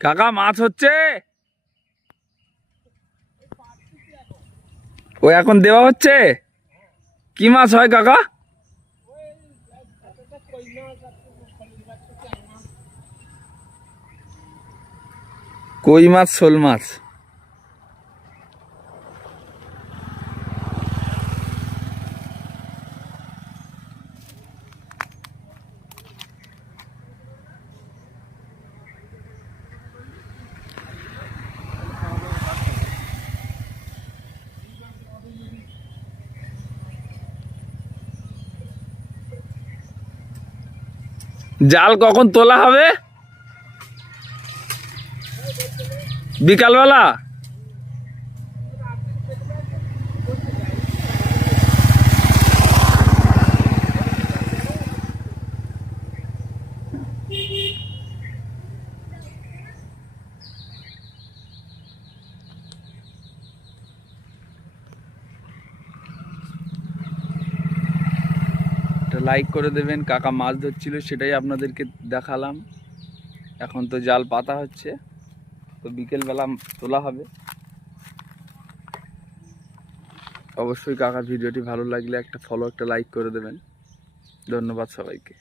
কাকা মাছ হচ্ছে, ও এখন দেওয়া হচ্ছে। কি মাছ হয় কাকা? কই মাছ, শোল মাছ। জাল কখন তোলা হবে? বিকালবেলা। লাইক করে দেবেন। কাকা মাছ ধরছিল সেটাই আপনাদেরকে দেখালাম। এখন তো জাল পাতা হচ্ছে, তো বিকেলবেলা তোলা হবে। অবশ্যই কাকার ভিডিওটি ভালো লাগলে একটা ফলো, একটা লাইক করে দেবেন। ধন্যবাদ সবাইকে।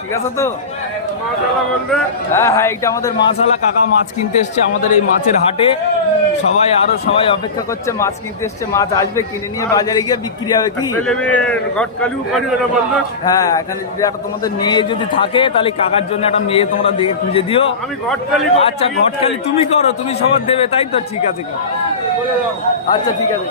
ঠিক আছে তো? হ্যাঁ হ্যাঁ, এটা আমাদের মাছওয়ালা কাকা মাছ কিনতে এসছে আমাদের এই মাছের হাটে। সবাই অপেক্ষা করছে, মাছ কিনতে এসছে। মাছ আসবে, কিনে নিয়ে বাজারে গিয়ে বিক্রি হবে। কি হ্যাঁ, এখানে যদি একটা তোমাদের মেয়ে যদি থাকে তাহলে কাকার জন্য একটা মেয়ে তোমরা দেখে খুঁজে দিও। আচ্ছা, ঘটকালি তুমি করো, তুমি সবার দেবে, তাই তো? ঠিক আছে, আচ্ছা ঠিক আছে।